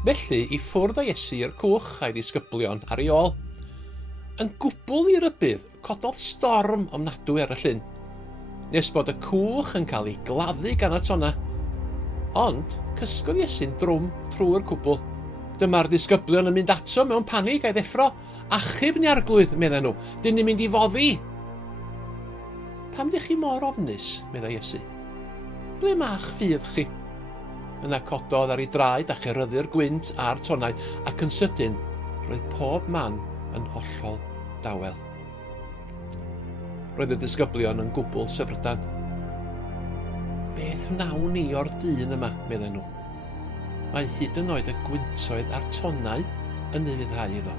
Felly, i ffwrdd â Iesu i'r cwch a'i ddisgyblion ar ei ôl. Yn gwbl i rybydd, cododd storm ofnadwy ar y llyn, nes bod y cwch yn cael ei gladdu gan y tonna. Ond, cysgodd Iesu'n drwm trwy'r cwbl. Dyma'r disgyblion yn mynd ato mewn panig a'i ddeffro. Achub ni arglwydd, medden nhw, dyn ni'n mynd i foddi. Pam dych chi mor ofnus, medda Iesu? Ble ma'ch ffydd chi? Yna cododd ar ei draed a cheryddu'r gwynt a'r tonnau, ac yn sydyn, roedd pob man yn hollol dawel. Roedd y disgyblion yn gwbl syfrydan. Beth wnawn ni o'r dyn yma, medden nhw? Mae hyd yn oed y gwyntoedd a'r tonnau yn ei fyddhau iddo.